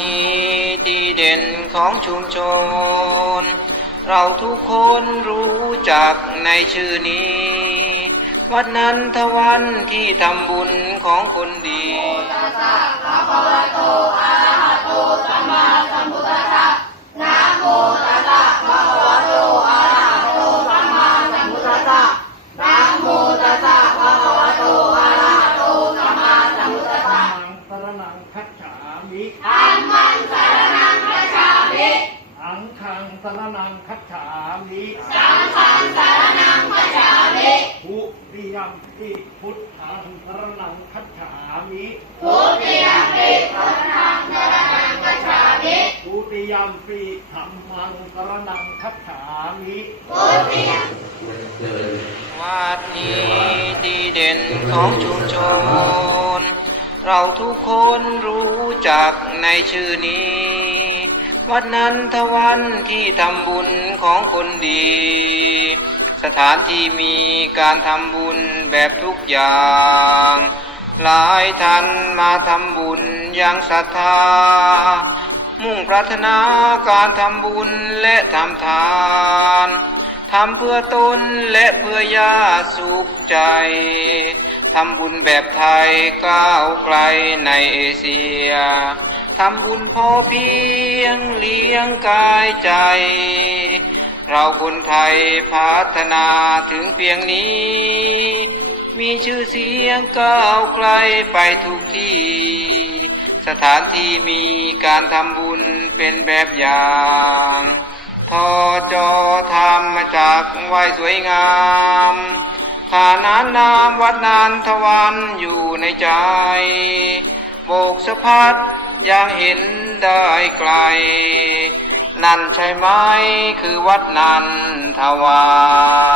นี้ดีเด่นของชุมชน เราทุกคนรู้จักในชื่อนี้ วัดนันทวันที่ทำบุญของคนดีมั นังคัจฉามิอังมังสรนังคัจฉามิอังคังสรนังคัจฉามิสังฆังสรนังคัจฉามิทุติยมปิพุทธังสรนังคัจฉามิทุติยมปิพุทธังสรนังคัจฉามิทุติยมปิธรรมังสรนังคัจฉามิวัดนี้ดีเด่นของชุมชน เราทุกคนรู้จักในชื่อนี้ วัดนันทวันที่ทำบุญของคนดี สถานที่มีการทำบุญแบบทุกอย่าง หลายท่านมาทำบุญอย่างศรัทธา มุ่งปรารถนาการทำบุญและทำทานทำเพื่อตนและเพื่อญาติสุขใจ ทำบุญแบบไทยก้าวไกลในเอเชีย ทำบุญพอเพียงเลี้ยงกายใจ เราคนไทยพัฒนาถึงเพียงนี้ มีชื่อเสียงก้าวไกลไปทุกที่ สถานที่มีการทำบุญเป็นแบบอย่างทอจอทำมาจากไหวสวยงาม นานนามวัดนานทวันอยู่ในใจ โบกสะพัดยังเห็นได้ไกล นั่นใช่ไหมคือวัดนันทวาน